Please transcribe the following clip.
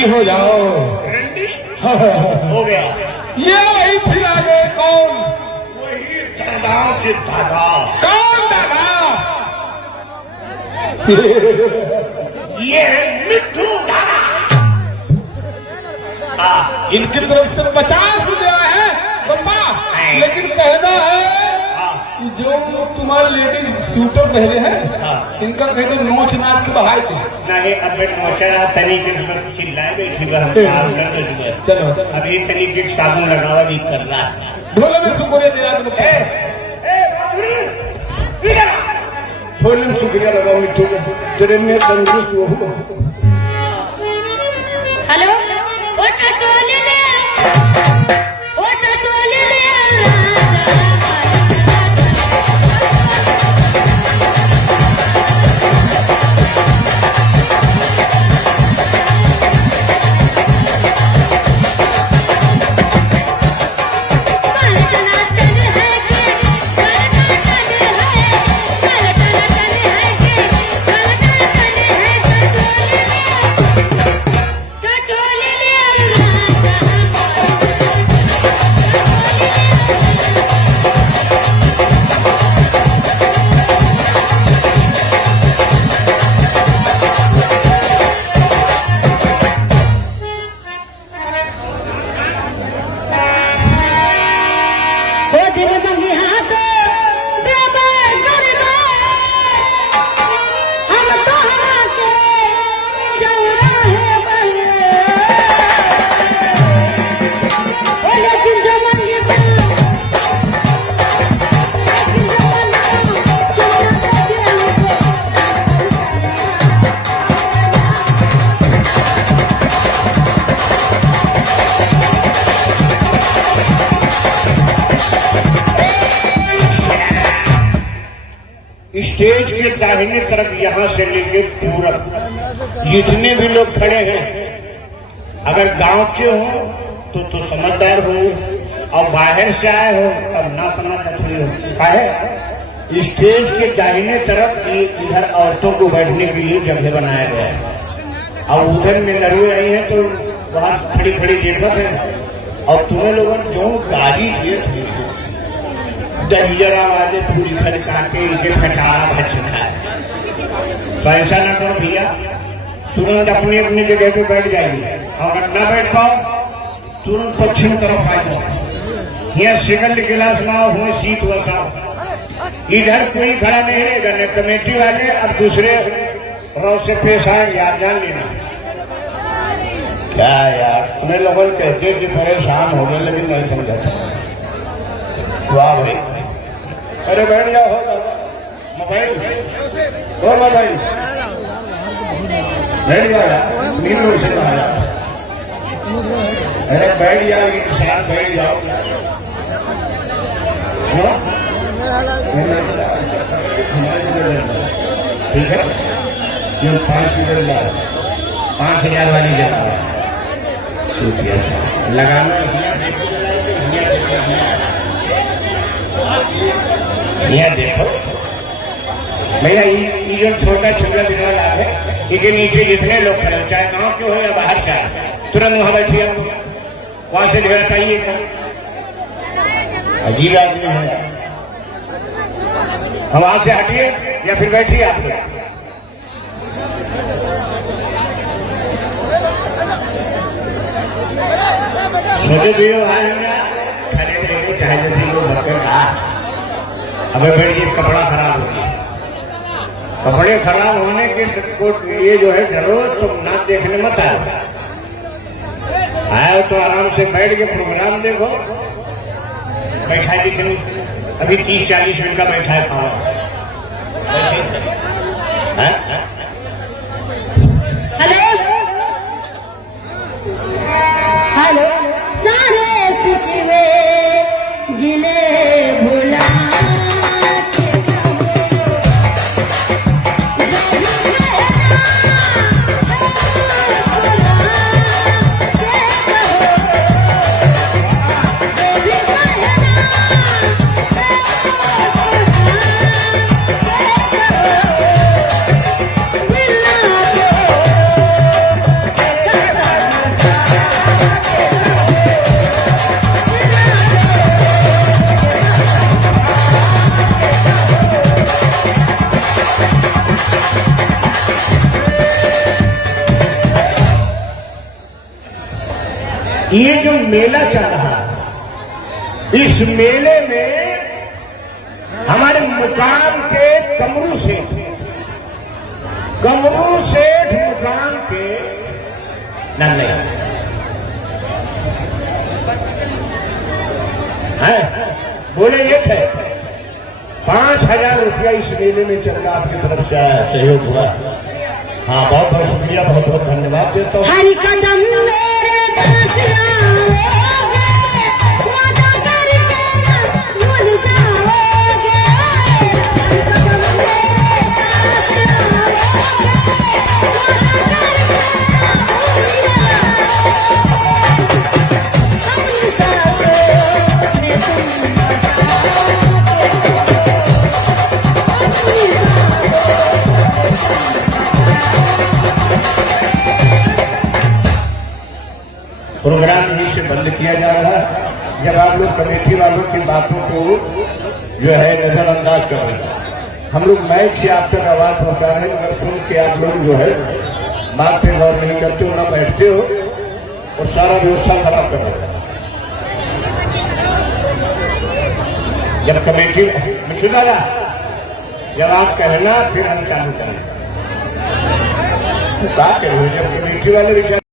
Ready हो जाओ। Ready हो गया। ये वही फिर आ गए कौन? वही दादा के दादा। कौन दादा? ये मिट्टू दादा। इनकी तरफ से 50 रुपया है पप्पा, लेकिन कहना है कि जो तुम्हारे लेडीज सूटर पहले हैं इनका कहीं तो नोच नाच के बहाई थे। नहीं अब नोचरा तरीके से चिल्लाए बैठी चलो अभी तरीके साबुन लगावा नहीं कर रहा है। ढोले में शुक्रिया दिला ढोले में शुक्रिया लगाओ मिट्टू तेरे में तंदुरुस्त हो। हेलो वो टटोले ले स्टेज के दाहिने तरफ यहाँ से लेके पूरब जितने भी लोग खड़े हैं अगर गांव के हो तो समझदार हो और बाहर से आए हो तब ना पना कठिन हो। है स्टेज के दाहिने तरफ इधर औरतों को बैठने के लिए जगह बनाया गया है और उधर में नरुए आई है तो वहां खड़ी खड़ी देखत है और तुम्हें लोगों ने जो गाड़ी दिए थे दहिजरा वाले पूरी खड़का के इनके खटारा भर चुका है। तो ऐसा ना करो भैया, तुरंत अपनी अपनी जगह पे बैठ जाइए और अगर ना बैठ पाओ तुरंत पश्चिम तरफ आ जाओ। यहाँ सेकंड क्लास में आओ हुए सीट वसाओ। इधर कोई खड़ा नहीं रहेगा न कमेटी वाले अब दूसरे रो से पेश आए यार जान लेना। क्या यार तुम्हें लोगों कहते कि परेशान हो गए लेकिन नहीं समझा। वाह भाई अरे बैठ जाओ हो दादा मोबाइल बैठ जाओ नींद से कहा अरे बैठ जाओ इंसान बैठ जाओ। ठीक है ये 5,000 वाली जगह लगाना यहाँ देखो भैया ये जो छोटा छोटा दिनवा लाभ है इसके नीचे जितने लोग खड़े चाहे गाँव के हो या बाहर से आए तुरंत वहां बैठिए वहां से जो हटाइए। अजीब आदमी है हम वहां से हटिए या फिर बैठिए आप। छोटे भी खड़े रहेंगे चाहे जैसे लोग भटके कहा अबे बैठिए कपड़ा खराब हो गया। कपड़े खराब होने के ये जो है जरूरत तो ना देखने मत आए तो आराम से बैठ के प्रोग्राम देखो। बैठा है लेकिन अभी 30-40 मिनट का बैठा है खाना। हेलो हेलो सारे सिकवे गिले भुला ये जो मेला चल रहा है, इस मेले में हमारे मुकाम के कमरू सेठ मुकाम के नन्हे हैं, बोले ये थे 5,000 रुपया इस मेले में चल रहा, आपकी तरफ से आया, सहयोग हुआ। हाँ, बहुत बहुत शुक्रिया, बहुत बहुत धन्यवाद देता हूँ। हरि कदम मेरे दस लाओगे, वादा करके न भूल जाओगे। हरि कदम मेरे दस लाओगे, वादा करके न भूल जाओगे। अपनी सांसों में तुम बसाओगे, अपनी प्रोग्राम यहीं से बंद किया जा रहा है। जब आप लोग कमेटी वालों की बातों को जो है नजरअंदाज कर रहे हैं, हम लोग माइक से आप तक आवाज पहुंचा रहे हैं, मगर सुन के आप लोग जो है बात पे गौर नहीं करते हो, ना बैठते हो और सारा व्यवस्था खराब कर रहे हो। जब कमेटी निकल वाला, जब आप कहना फिर हम चालू करेंगे। बात करो, जब कमेटी वाले विचार